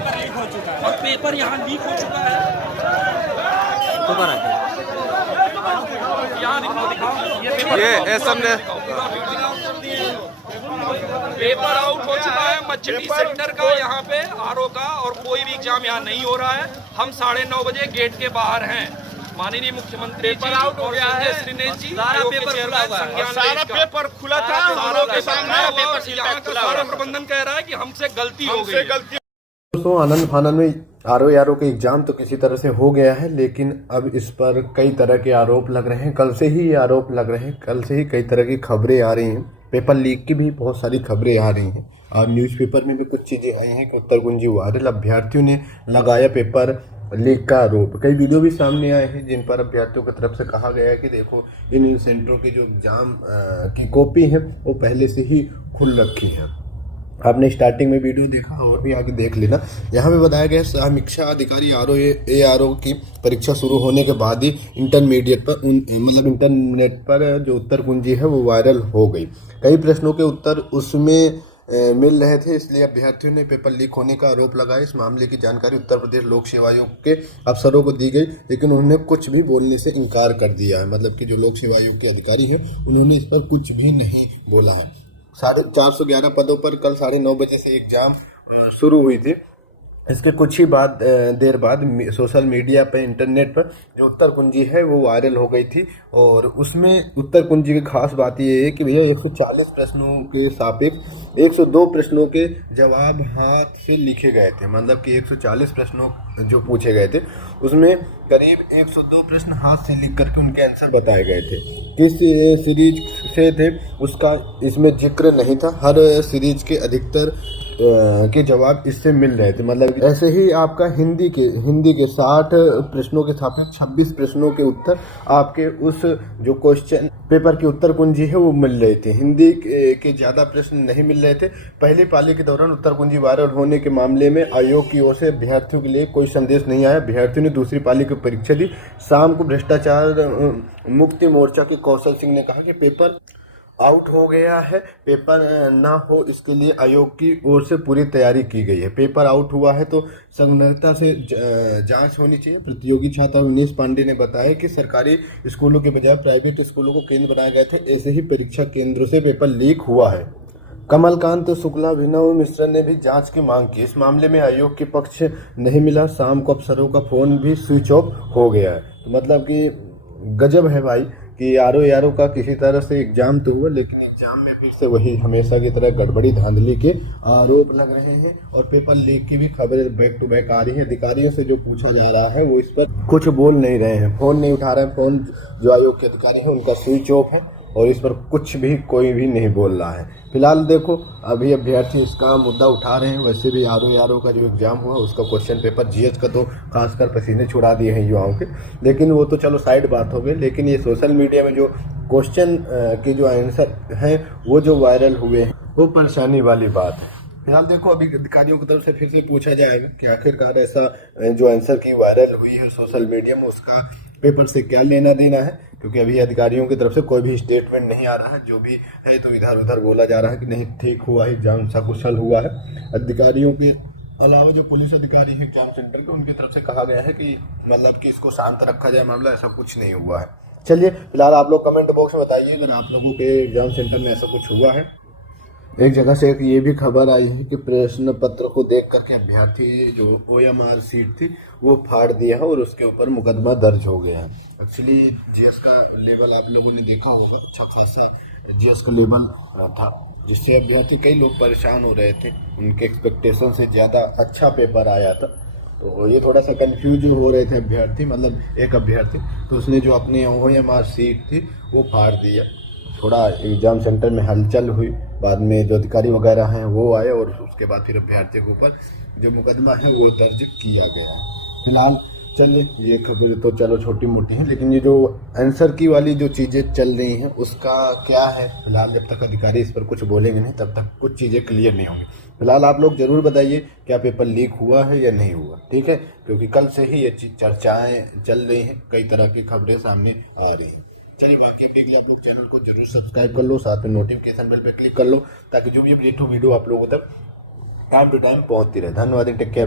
Paper leak हो चुका है और पेपर यहाँ लीक हो चुका है। यहाँ दिखाओ ये ऐसा पेपर आउट हो चुका है मच्छी सेंटर का, यहाँ पे आरओ का, और कोई भी एग्जाम यहाँ नहीं हो रहा है। हम 9:30 बजे गेट के बाहर हैं। माननीय मुख्यमंत्री पेपर आउट हो गया है, दिनेश जी सारा पेपर खुला था, के सामने यहाँ का सारा प्रबंधन कह रहा है कि हमसे गलती हो गई। दोस्तों आनंद फानंद में आरओ के एग्जाम तो किसी तरह से हो गया है, लेकिन अब इस पर कई तरह के आरोप लग रहे हैं। कल से ही ये आरोप लग रहे हैं, कल से ही कई तरह की खबरें आ रही हैं। पेपर लीक की भी बहुत सारी खबरें आ रही हैं और न्यूज़पेपर में भी कुछ चीज़ें आई हैं कि उत्तरकुंजी वायरल अभ्यर्थियों ने लगाया पेपर लीक का आरोप। कई वीडियो भी सामने आए हैं जिन पर अभ्यर्थियों की तरफ से कहा गया है कि देखो इन सेंटरों के जो एग्जाम की कॉपी है वो पहले से ही खुल रखी है। आपने स्टार्टिंग में वीडियो देखा और भी आगे देख लेना। यहाँ पे बताया गया समीक्षा अधिकारी आरओ की परीक्षा शुरू होने के बाद ही इंटरमीडिएट पर मतलब इंटरनेट पर जो उत्तर कुंजी है वो वायरल हो गई। कई प्रश्नों के उत्तर उसमें मिल रहे थे, इसलिए अभ्यर्थियों ने पेपर लीक होने का आरोप लगाया। इस मामले की जानकारी उत्तर प्रदेश लोक सेवा आयोग के अफसरों को दी गई, लेकिन उन्होंने कुछ भी बोलने से इनकार कर दिया है। मतलब कि जो लोक सेवा आयोग के अधिकारी हैं उन्होंने इस पर कुछ भी नहीं बोला है। 411 पदों पर कल 9:30 बजे से एग्जाम शुरू हुई थी। इसके कुछ ही देर बाद सोशल मीडिया पे इंटरनेट पर जो उत्तर कुंजी है वो वायरल हो गई थी और उसमें उत्तर कुंजी की खास बात ये है कि भैया 140 प्रश्नों के सापेक्ष 102 प्रश्नों के जवाब हाथ से लिखे गए थे। मतलब कि 140 प्रश्नों जो पूछे गए थे उसमें करीब 102 प्रश्न हाथ से लिख करके उनके आंसर बताए गए थे। किस सीरीज से थे उसका इसमें जिक्र नहीं था। हर सीरीज के अधिकतर के जवाब इससे मिल रहे थे। मतलब ऐसे ही आपका हिंदी के 60 प्रश्नों के सापेक्ष 26 प्रश्नों के उत्तर आपके उस जो क्वेश्चन पेपर की उत्तर कुंजी है वो मिल रहे थे। हिंदी के ज़्यादा प्रश्न नहीं मिल रहे थे। पहली पाली के दौरान उत्तर कुंजी वायरल होने के मामले में आयोग की ओर से अभ्यर्थियों के लिए कोई संदेश नहीं आया। अभ्यर्थियों ने दूसरी पाली की परीक्षा दी। शाम को भ्रष्टाचार मुक्ति मोर्चा के कौशल सिंह ने कहा कि पेपर आउट हो गया है, पेपर ना हो इसके लिए आयोग की ओर से पूरी तैयारी की गई है। पेपर आउट हुआ है तो संगठनता से जांच होनी चाहिए। प्रतियोगी छात्र उन्नीस पांडे ने बताया कि सरकारी स्कूलों के बजाय प्राइवेट स्कूलों को केंद्र बनाए गए थे, ऐसे ही परीक्षा केंद्रों से पेपर लीक हुआ है। कमलकांत शुक्ला अभिनव मिश्रा ने भी जांच की मांग की। इस मामले में आयोग के पक्ष नहीं मिला। शाम को अफसरों का फोन भी स्विच ऑफ हो गया है। तो मतलब कि गजब है भाई कि आरओ का किसी तरह से एग्जाम तो हुआ, लेकिन एग्जाम में फिर से वही हमेशा की तरह गड़बड़ी धांधली के आरोप लग रहे हैं और पेपर लीक की भी खबरें बैक टू बैक आ रही है। अधिकारियों से जो पूछा जा रहा है वो इस पर कुछ बोल नहीं रहे हैं, फोन नहीं उठा रहे हैं। फोन जो आयोग के अधिकारी है उनका स्विच ऑफ है और इस पर कुछ भी कोई भी नहीं बोल रहा है। फिलहाल देखो अभी अभ्यर्थी इसका मुद्दा उठा रहे हैं। वैसे भी आरओ का जो एग्जाम हुआ उसका क्वेश्चन पेपर जीएस का तो खासकर पसीने छुड़ा दिए हैं युवाओं के, लेकिन वो तो चलो साइड बात हो गई। लेकिन ये सोशल मीडिया में जो क्वेश्चन के जो आंसर हैं वो जो वायरल हुए हैं वो परेशानी वाली बात है। फिलहाल देखो अभी अधिकारियों की तरफ से फिर से पूछा जाएगा कि आखिरकार ऐसा जो आंसर की वायरल हुई है सोशल मीडिया में उसका पेपर से क्या लेना देना है, क्योंकि अभी अधिकारियों की तरफ से कोई भी स्टेटमेंट नहीं आ रहा है। जो भी है तो इधर उधर बोला जा रहा है कि नहीं ठीक हुआ है, एग्जाम सकुशल हुआ है। अधिकारियों के अलावा जो पुलिस अधिकारी है एग्जाम सेंटर के उनकी तरफ से कहा गया है कि मतलब कि इसको शांत रखा जाए, मामला ऐसा कुछ नहीं हुआ है। चलिए फिलहाल आप लोग कमेंट बॉक्स में बताइए अगर आप लोगों के एग्जाम सेंटर में ऐसा कुछ हुआ है। एक जगह से एक ये भी खबर आई है कि प्रश्न पत्र को देख करके अभ्यर्थी जो OMR सीट थी वो फाड़ दिया है और उसके ऊपर मुकदमा दर्ज हो गया है। एक्चुअली जीएस का लेवल आप लोगों ने देखा होगा, अच्छा खासा जीएस का लेवल था, जिससे अभ्यर्थी कई लोग परेशान हो रहे थे। उनके एक्सपेक्टेशन से ज़्यादा अच्छा पेपर आया था, तो ये थोड़ा सा कंफ्यूज हो रहे थे अभ्यर्थी। मतलब एक अभ्यर्थी तो उसने जो अपनी OMR सीट थी वो फाड़ दिया। थोड़ा एग्जाम सेंटर में हलचल हुई, बाद में जो अधिकारी वगैरह हैं वो आए और उसके बाद फिर अभ्यर्थी के ऊपर जो मुकदमा है वो दर्ज किया गया है। फिलहाल चलिए ये खबर तो चलो छोटी मोटी है, लेकिन ये जो आंसर की वाली जो चीज़ें चल रही हैं उसका क्या है, फिलहाल जब तक अधिकारी इस पर कुछ बोलेंगे नहीं तब तक कुछ चीज़ें क्लियर नहीं होंगी। फिलहाल आप लोग जरूर बताइए क्या पेपर लीक हुआ है या नहीं हुआ, ठीक है, क्योंकि कल से ही ये चर्चाएँ चल रही हैं, कई तरह की खबरें सामने आ रही हैं। चलिए बाकी अपडेट के लिए आप लोग चैनल को जरूर सब्सक्राइब कर लो, साथ में नोटिफिकेशन बेल पे क्लिक कर लो ताकि जो भी अपडेट हो वीडियो आप लोगों तक टाइम टू टाइम पहुंचती रहे। धन्यवाद, टेक केयर।